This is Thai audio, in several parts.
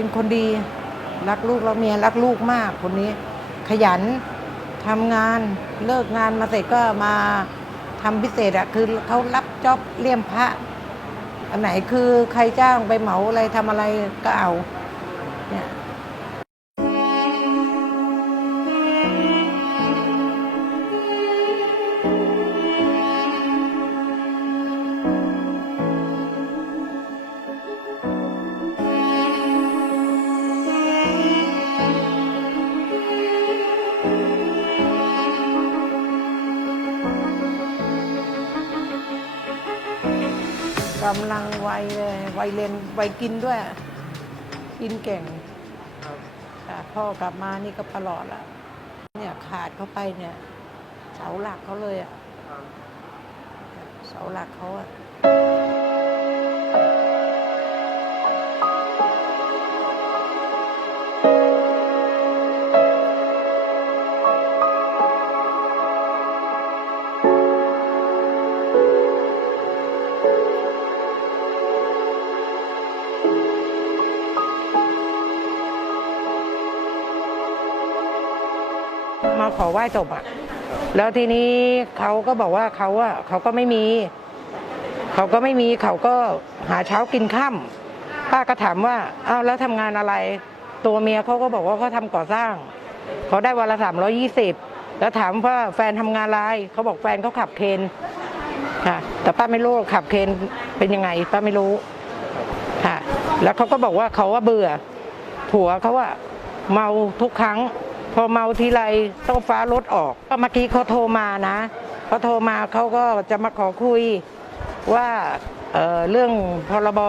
็นคนดีรักลูกรักเมียรักลูกมากคนนี้ ขยันทำงานเลิกงานมาเสร็จก็มาทำพิเศษอะคือเขารับจ็อบเลี่ยมพระ อันไหนคือใครจ้างไปเหมาอะไรทำอะไรก็เอา กำลังวัยเลยวัยเรียนวัยกินด้วย กินเก่งค่ะพ่อกลับมานี่ก็ตลอดละเนี่ยขาดเข้าไปเนี่ย เสาหลักเขาเลยอะเสาหลักเขาอะ ขอไหว้ศพอะแล้วทีนี้เขาก็บอกว่าเขาอะเขาก็ไม่มี เขาก็ไม่มีเขาก็หาเช้ากินค่ำป้าก็ถามว่าอ้าวแล้วทำงานอะไร ตัวเมียเขาก็บอกว่าเขาทำก่อสร้าง เขาได้วันละสามร้อยี่สิบแล้วถามว่าแฟนทำงานอะไรเขาบอกแฟนเขาขับเคนค่ะ แต่ป้าไม่รู้ขับเคนเป็นยังไง ป้าไม่รู้ค่ะ แล้วเขาก็บอกว่าเขาว่าเบื่อ ผัวเขาว่าเมาทุกครั้ง พอเมาทีไรต้องฟ้ารถออกเมื่อกี้เขาโทรมานะเขาโทรมาเขาก็จะมาขอคุยว่าเเรื่องพรบ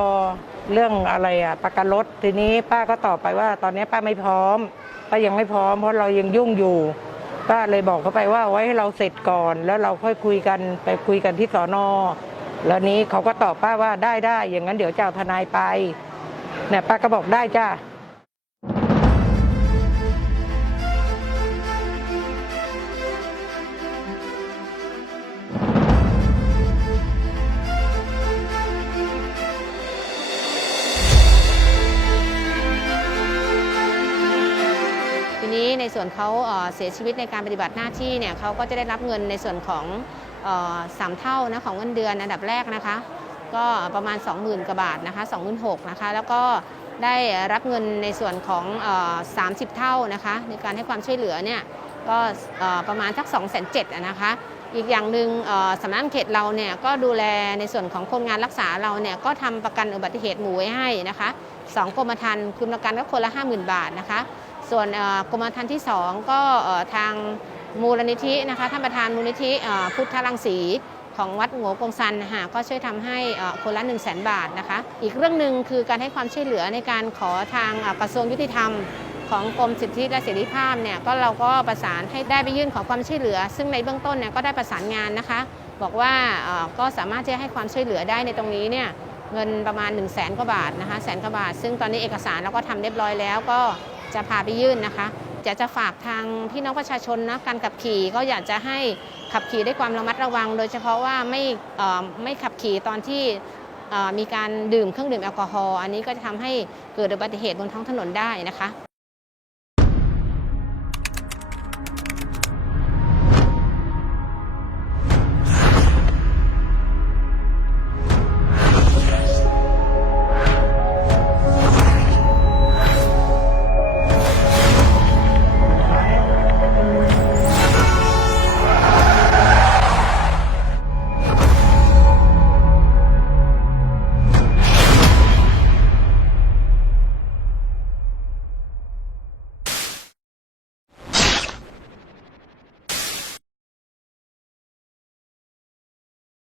เรื่องอะไรอะประกันรถทีนี้ป้าก็ตอบไปว่า ตอนนี้ป้าไม่พร้อมป้ายังไม่พร้อมเพราะเรายังยุ่งอยู่ป้าเลยบอกเขาไปว่าไว้ให้เราเสร็จก่อน แล้วเราค่อยคุยกันไปคุยกันที่สอนอแล้วนี้เขาก็ตอบป้าว่าได้ได้อย่างนั้นเดี๋ยวเจะเอาทนายไปเนี่ยป้าก็บอกได้จ้า ส่วนเขาเสียชีวิตในการปฏิบัติหน้าที่เนี่ยเขาก็จะได้รับเงินในส่วนของสามเท่านะของเงินเดือนอันดับแรกนะคะ ก็ประมาณ 20,000กว่าบาทนะคะ26,000นะคะแล้วก็ได้รับเงินในส่วนของเอ่อ30เท่านะคะในการให้ความช่วยเหลือเนี่ยก็ประมาณสัก2 7 0 0 0นะคะอีกอย่างหนึ่งเอ่อสำนักงานเขตเราเนี่ยก็ดูแลในส่วนของคนงานรักษาเราเนี่ยก็ทำประกันอุบัติเหตุหมู่ไว้ให้นะคะสองกรมธรรม์คืนประกันก็คนละ 50,000 บาทนะคะ ส่วนกรมธรรม์ที่ 2 ก็ทางมูลนิธินะคะท่านประธานมูลนิธิพุทธรังสีของวัดหัวกงซันนะคะก็ช่วยทำให้คนละ1 0 0 0 0แบาทนะคะ อีกเรื่องหนึ่งคือการให้ความช่วยเหลือในการขอทางกระทรวงยุติธรรม ของกรมสิทธิและเสรีภาพเนี่ยก็เราก็ประสานให้ได้ไปยื่นขอความช่วยเหลือ ซึ่งในเบื้องต้นเนี่ยก็ได้ประสานงานนะคะ บอกว่าก็สามารถที่จะให้ความช่วยเหลือได้ในตรงนี้เนี่ยเงินประมาณ 1 0 0 0 0แสนกว่าบาทนะคะแสนกว่าบาท ซึ่งตอนนี้เอกสารเราก็ทำเรียบร้อยแล้วก็ จะพาไปยื่นนะคะจะจะฝากทางพี่น้องประชาชนนะการขับขี่ก็อยากจะให้ขับขี่ด้วยความระมัดระวัง โดยเฉพาะว่าไม่ไม่ขับขี่ตอนที่มีการดื่มเครื่องดื่มแอลกอฮอล์อันนี้ก็จะทำให้เกิดอุบัติเหตุบนท้องถนนได้นะคะ